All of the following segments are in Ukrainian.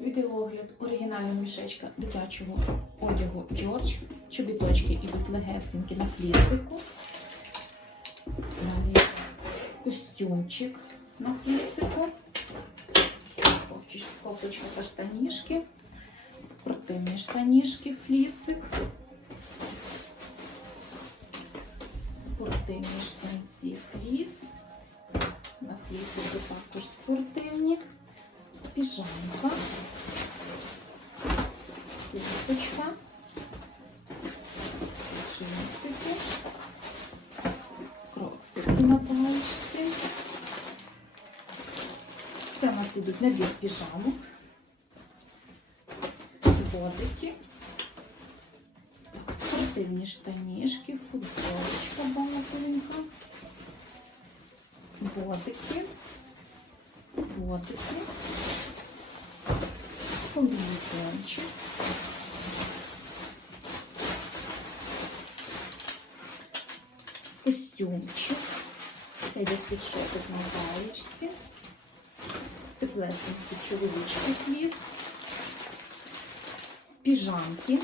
Відеоогляд оригінального мішечка дитячого одягу Джордж. Чобіточки ідуть легесенькі на флісику. Далі костюмчик на флісику. Кофточка та штанішки. Спортивні штанішки, флісик. Спортивні штанці фліс. На флісику також спортивні. Піжамка. Курточка. Джинсики. Кроксики на паличці. Це у нас ідуть набір піжамок. Бодики. Спортивні штанішки, футболочка багатенька. Бодики. Бодики. Комбінезончик. Костюмчик. Це йде світшотик на гаєчці. Теплесенький чоловічий фліс. Піжамки.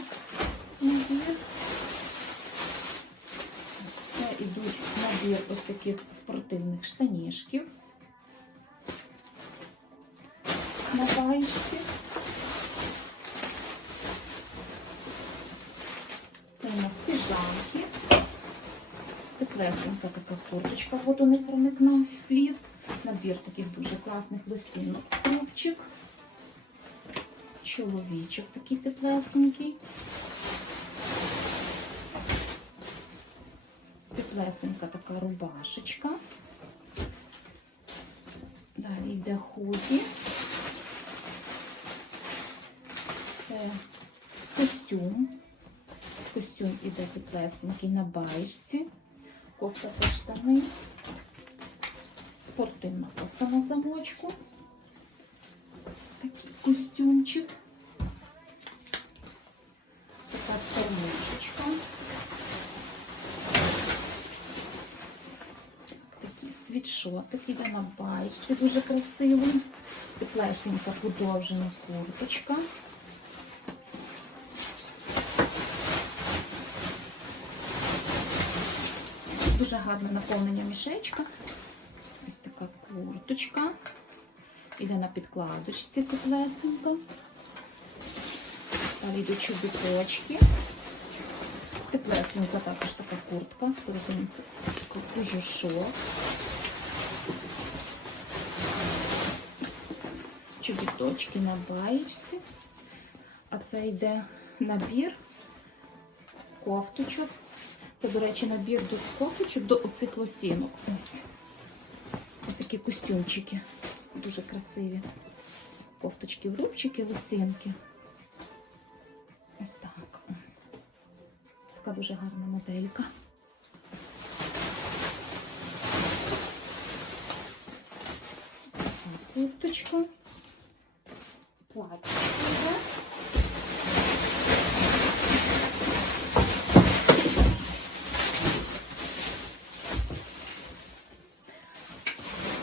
Це йдуть набір ось таких спортивних штанішків. На гаєчці. Це піжамки. Теплесенька така курточка, водонепроникна фліс. Набір таких дуже класних лосінок. Трубчик. Чоловічок такий теплесенький. Теплесенька така рубашечка. Далі йде худі. Це костюм. Костюм іде теплесенький на баєчці. Кофта та штани. Спортивна кофта на замочку. Такий костюмчик. Така термошечка. Такий світшотик іде на баєчці, дуже красивий. Теплесенька подовжена курточка. Дуже гарне наповнення мішечка. Ось така курточка. Іде на підкладочці теплесенько. Далі йдуть чобіточки. Теплесенька також така куртка. Середині це кожушок. Чобіточки на баєчці. А це йде набір кофточок. Це, до речі, набір до кофточок до оцих лосінок. Ось. Ось такі костюмчики. Дуже красиві. Кофточки, рубчики, лосинки. Ось так. Така дуже гарна моделька. Ось така курточка. Плаття.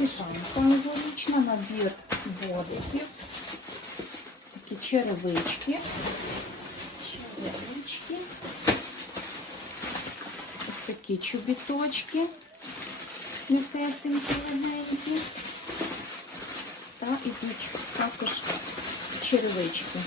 Піжамка новорічна, набір бодиків, такі черевички, черевички, ось такі чобіточки, м'якесенькі, легенькі, та ідуть також черевички.